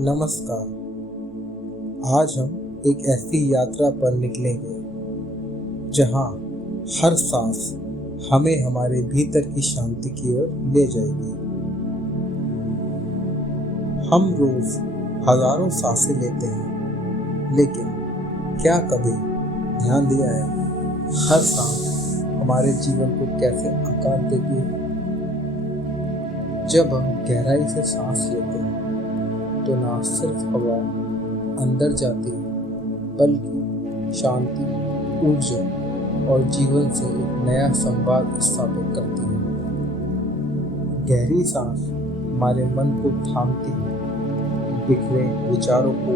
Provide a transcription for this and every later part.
नमस्कार। आज हम एक ऐसी यात्रा पर निकलेंगे जहां हर सांस हमें हमारे भीतर की शांति की ओर ले जाएगी। हम रोज हजारों सांसें लेते हैं, लेकिन क्या कभी ध्यान दिया है हर सांस हमारे जीवन को कैसे आकार देती है? जब हम गहराई से सांस लेते हैं तो ना सिर्फ हवा अंदर जाती है, बल्कि शांति, ऊर्जा और जीवन से एक नया संवाद स्थापित करती है। गहरी सांस हमारे मन को थामती है, बिखरे विचारों को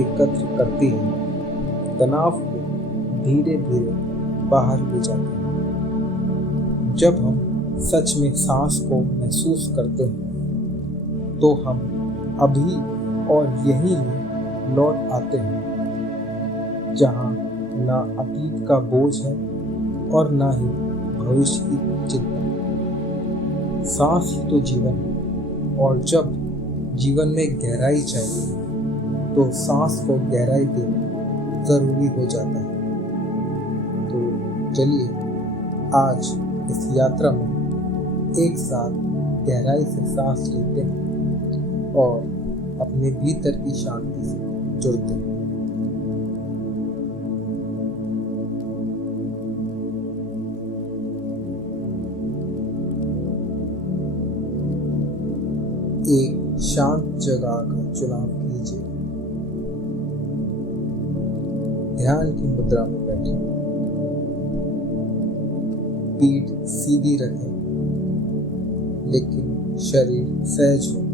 एकत्र करती है, तनाव को धीरे धीरे बाहर ले जाती है। जब हम सच में सांस को महसूस करते हैं तो हम अभी और यहीं में लौट आते हैं, जहां ना अतीत का बोझ है और ना ही भविष्य की चिंता। सांस ही तो जीवन है, और जब जीवन में गहराई चाहिए तो सांस को गहराई देना जरूरी हो जाता है। तो चलिए आज इस यात्रा में एक साथ गहराई से सांस लेते हैं और अपने भीतर की शांति से जुड़ते हैं। एक शांत जगह का चुनाव कीजिए। ध्यान की मुद्रा में बैठे, पीठ सीधी रखें, लेकिन शरीर सहज हो।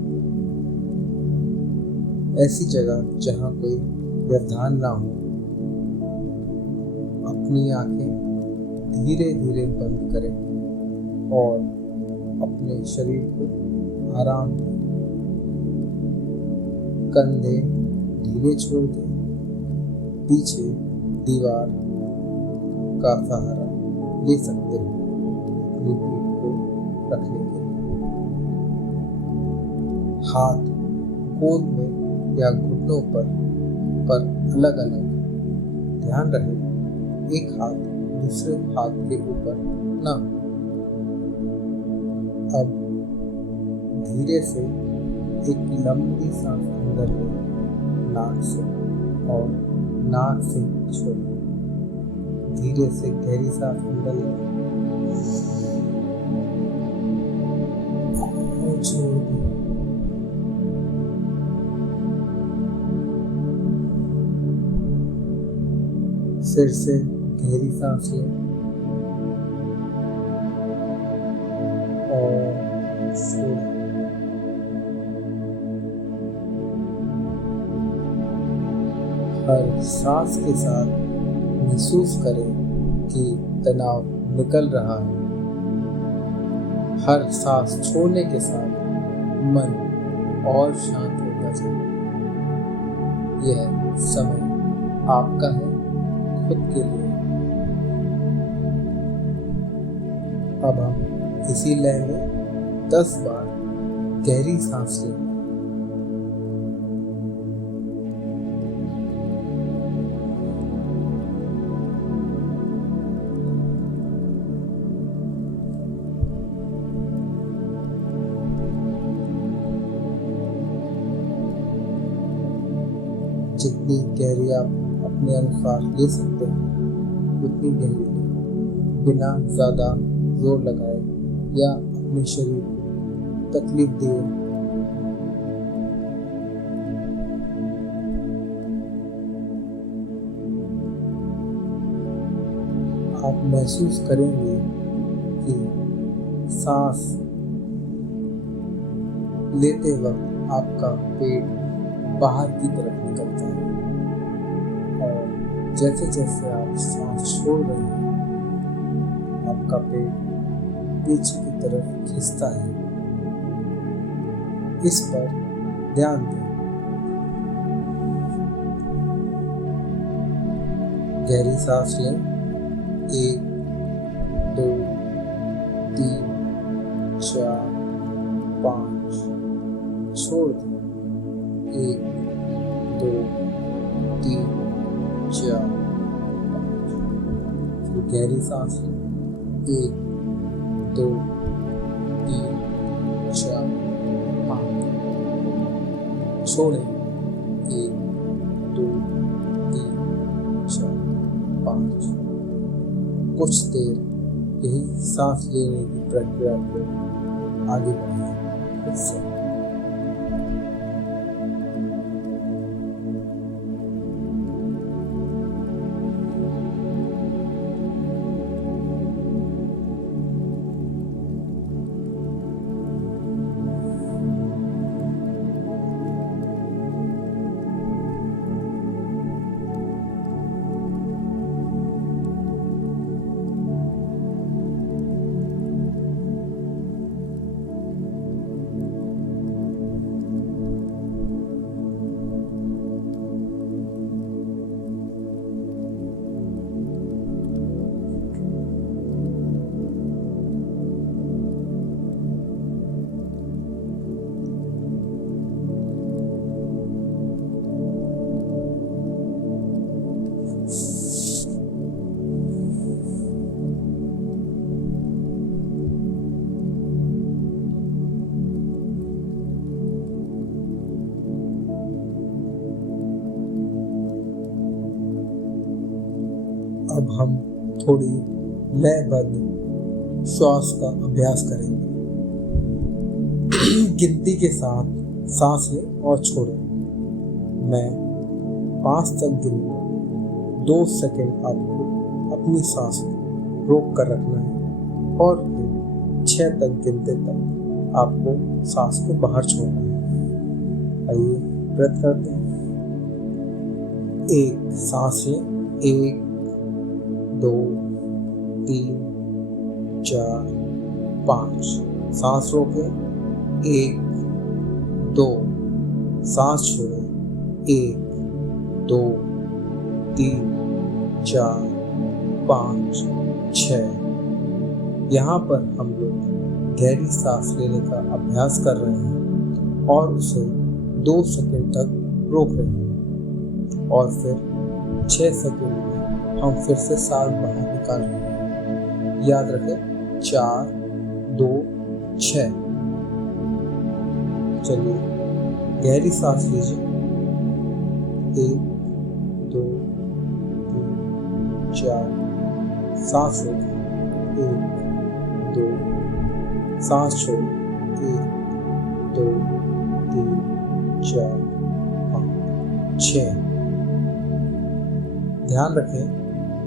ऐसी जगह जहां कोई व्यवधान ना हो। अपनी आंखें धीरे धीरे बंद करें और अपने शरीर को आराम दें। कंधे ढीले छोड़ दें, पीछे दीवार का सहारा ले सकते हो अपनी पीठ को रखने के लिए। हाथ गोद में या घुटनों पर अलग अलग। ध्यान रहे एक हाथ दूसरे हाथ के ऊपर ना। अब धीरे से एक लंबी सांस अंदर ले, नाक से, और नाक से छोड़ें। धीरे से गहरी सांस अंदर ले और छोड़ दें। फिर से गहरी सांस लें और छोड़ें। हर सांस के साथ महसूस करें कि तनाव निकल रहा है। हर सांस छोड़ने के साथ मन और शांत होता जाए। यह समय आपका है, खुद के लिए। अब हम इसी लय में 10 बार गहरी सांस लें। जितनी गहरी आप अपने अनुसार ले सकते हैं उतनी गहरी लें, बिना ज्यादा जोर लगाए या अपने शरीर को तकलीफ दिए। आप महसूस करेंगे कि सांस लेते वक्त आपका पेट बाहर की तरफ निकलता है, और जैसे जैसे आप सांस छोड़ रहे हैं आपका पेट पीछे की तरफ खिंचता है। इस पर ध्यान दें। गहरी सांस लें। 1 2 3 4 5। छोड़ दें। 1 सांस लें। 1, 2, 3, 4, 5। छोड़ें। 1, 2, 3, 4, 5। कुछ देर यही सांस लेने की प्रक्रिया को आगे बढ़ाएं। खुद से अब हम थोड़ी लयबद्ध श्वास का अभ्यास करेंगे। गिनती के साथ सांस लें और छोड़ें। मैं 5 तक गिनूंगा। 2 सेकंड आपको अपनी सांस को रोक कर रखना है और फिर 6 तक गिनते तक आपको सांस को बाहर छोड़ना है। आइए ब्रेथ करते हैं। 1 सांस लें। 1, 2, 3, 4, 5। सांस रोकें। 1, 2। सांस छोड़ें। 1, 2, 3, 4, 5, 6। यहाँ पर हम लोग गहरी सांस लेने का अभ्यास कर रहे हैं और उसे 2 सेकंड तक रोक रहे हैं और फिर 6 सेकंड में हम फिर से सांस बाहर निकाल रहे हैं। याद रखें 4, 2, 6। चलिए गहरी सांस लीजिए। 1, 2, 3, 4। सांस रोकें। 1, 2। सांस छोड़ें। 1, 2, 3, 4, 5, 6। ध्यान रखें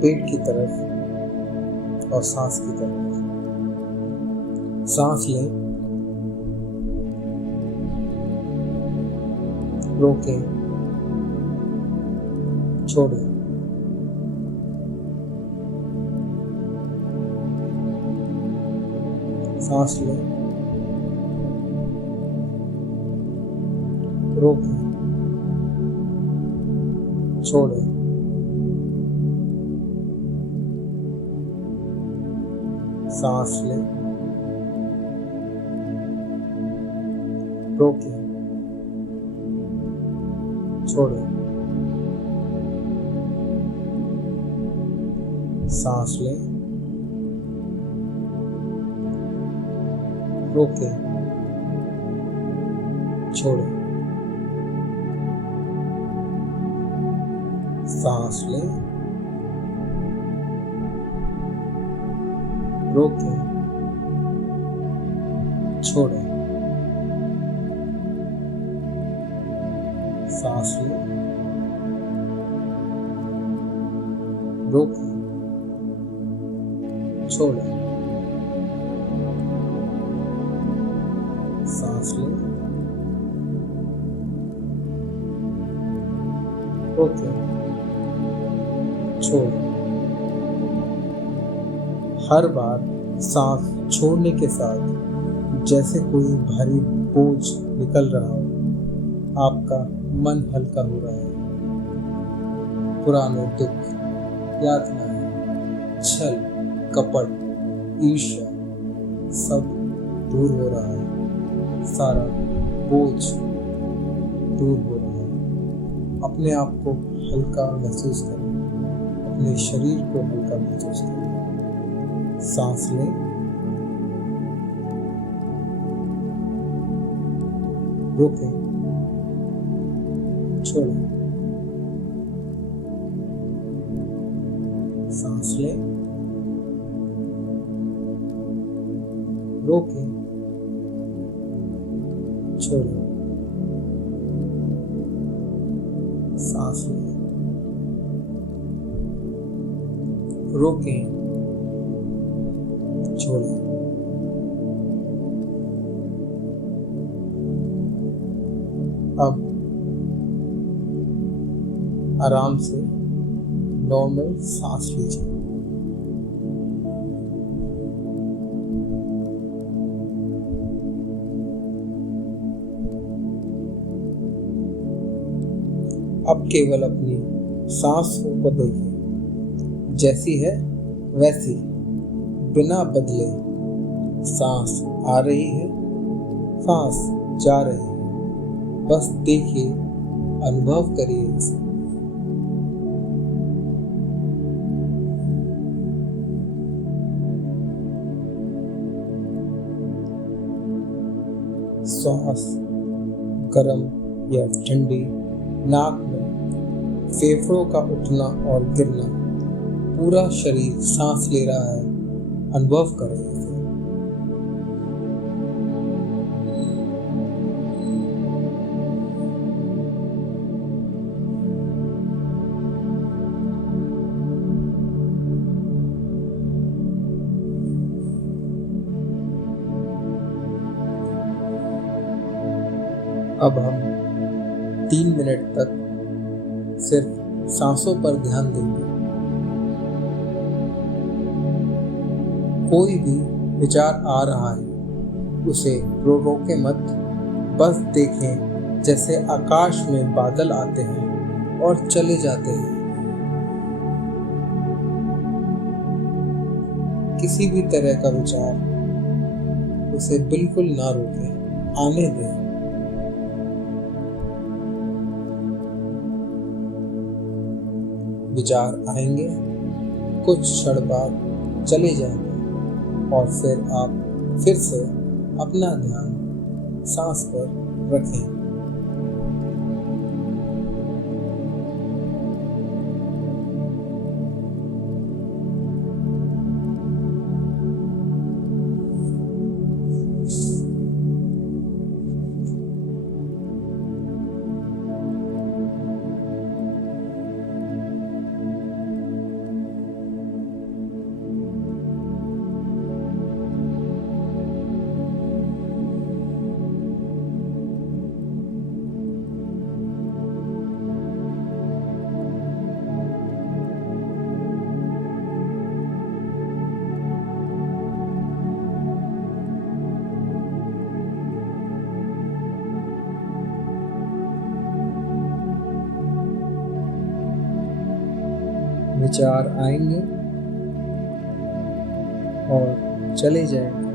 पेट की तरफ और सांस की तरफ। सांस लें। रोकें। छोड़ें। सांस लें। रोकें। छोड़ें। सांस लें। रोकें। छोड़ें। सांस लें। रोकें। छोड़ें। सांस लें। रोकें। छोड़ें। सांस लें। रोकें। छोड़ें। सांस लें। रोकें। छोड़ें। हर बार सांस छोड़ने के साथ जैसे कोई भारी बोझ निकल रहा हो, आपका मन हल्का हो रहा है। पुराने दुख, यातनाएं, छल, कपट, ईर्ष्या सब दूर हो रहा है। सारा बोझ दूर हो रहा है। अपने आप को हल्का महसूस करें। अपने शरीर को हल्का महसूस करें। सांस लें, रोकें, छोड़ें। सांस लें, रोकें, छोड़ें। सांस लें, रोकें, छोड़ें। अब आराम से नॉर्मल सांस लीजिए। अब केवल अपनी सांसों को देखिए, जैसी है वैसी, बिना बदले। सांस आ रही है, सांस जा रही है, बस देखिए, अनुभव करिए इसे। सांस गर्म या ठंडी, नाक में फेफड़ों का उठना और गिरना, पूरा शरीर सांस ले रहा है, अनुभव करें इसे। अब हम 3 मिनट तक सिर्फ सांसों पर ध्यान देंगे। कोई भी विचार आ रहा है, उसे रोके मत, बस देखें जैसे आकाश में बादल आते हैं और चले जाते हैं। किसी भी तरह का विचार, उसे बिल्कुल ना रोकें, आने दें। विचार आएंगे, कुछ क्षण बाद चले जाएंगे और फिर आप फिर से अपना ध्यान सांस पर रखें। विचार आएंगे और चले जाएंगे।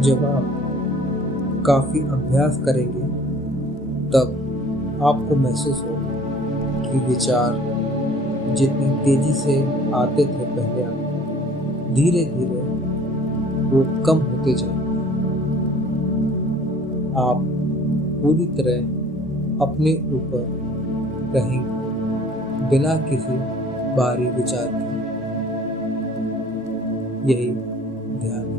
जब आप काफी अभ्यास करेंगे, तब आपको महसूस होगा कि विचार जितनी तेजी से आते थे पहले, धीरे धीरे वो कम होते जाएंगे। आप पूरी तरह अपने ऊपर रहेंगे, बिना किसी बाहरी विचार के। यही ध्यान है।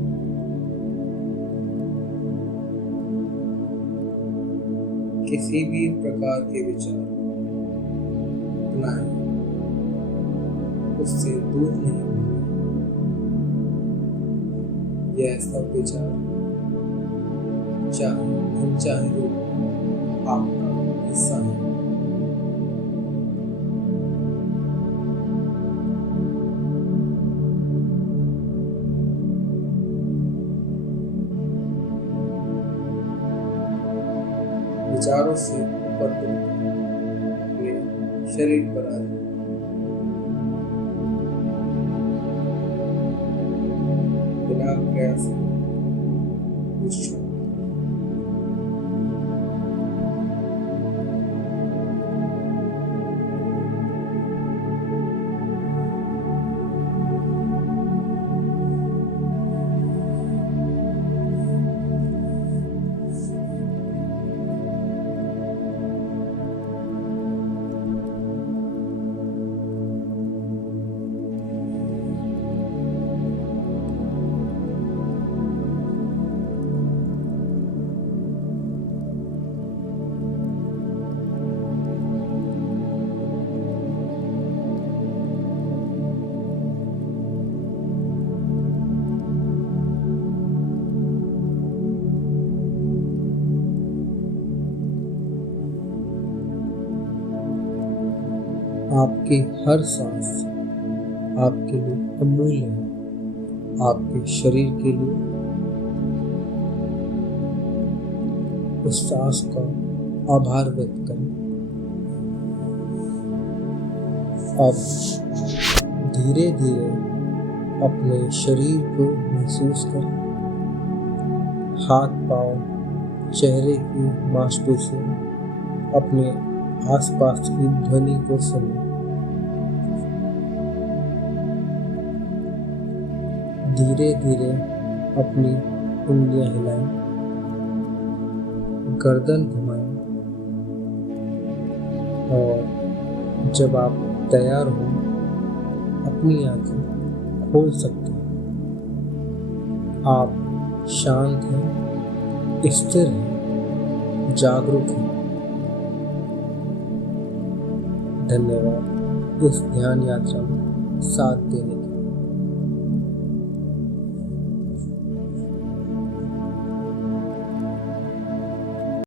किसी भी प्रकार के विचार अपनाएं, उससे दूर नहीं होंगे। यह सब विचार चाहे अनचाहे रूप में आपका हिस्सा है। विचारों से ऊपर उठकर अपने शरीर पर आ जाए। बिना प्रयास के आपकी हर सांस आपके लिए अमूल्य है। आपके शरीर के लिए उस सांस का आभार व्यक्त करें। अब धीरे धीरे अपने शरीर को महसूस करें। हाथ पांव, चेहरे की मांसपेशियां, अपने आसपास की ध्वनि को सुनें। धीरे धीरे अपनी उंगलियां हिलाएं, गर्दन घुमाएं और जब आप तैयार हो अपनी आंखें खोल सकते हैं। आप शांत हैं, स्थिर हैं, जागरूक हैं। धन्यवाद इस ध्यान यात्रा में साथ देने के लिए।